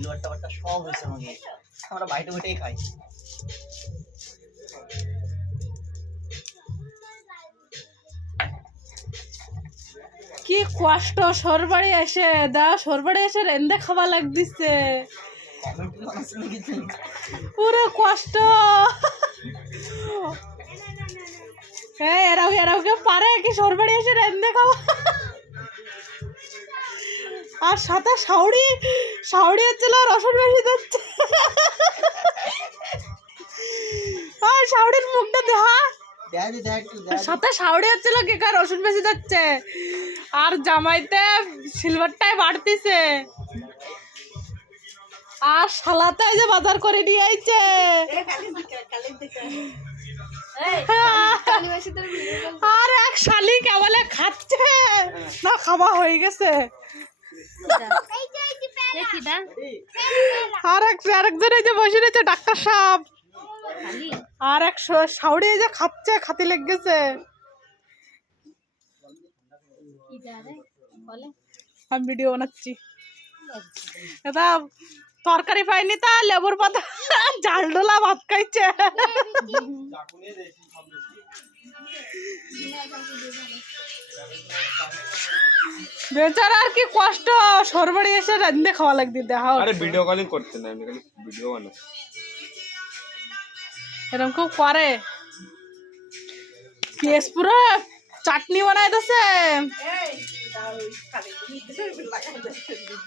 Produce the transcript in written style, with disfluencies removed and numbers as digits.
Liver টাভারটা সব হয়েছে আমাকে, আমরা বাইরে বইটাই খাই। কি কষ্ট সরবাড়ি এসে সরবাড়ি এসে রেন্দে খাওয়া লাগতেছে, পুরো কষ্ট। হ্যাঁ এরাও কে পারে কি সরবাড়ি এসে রেন্দে খাওয়া? আর সাথে শাউড়ি হচ্ছিল, রসুন বেশি দিচ্ছে। আর শাউড়ির মুখটা দেখা, সাথে শাউড়ি হচ্ছিল কি কার রসুন বেশি যাচ্ছে, আর জামাইতে সিলভারটাই বাড়তিছে, আর শালাতে যে বাজার করে নিয়ে আইছে। আর এক শালি কেবলে খাচ্ছে না, খাওয়া হয়ে গেছে। আরেকজন এই যে বসে রয়েছে ডাক্তার সাহেব, আর এক শাউড়ি এই যে খাচ্ছে, খাতি লেগ গেছে। আমি ভিডিও বানাচ্ছি, এটা তরকারি পাইনি তা লেবুর পাতা জাল ডোলা ভাত খাইছে। বেচারা আর কি কষ্ট, সরবাড়ি এসে রান্ধে খাওয়া লাগবে। দেখা আরে ভিডিও কলিং করতে না, আমি খালি ভিডিও বানাচ্ছি। এরকম কেউ করে? পেঁয়াজ পুরো চাটনি বানাই দিছে।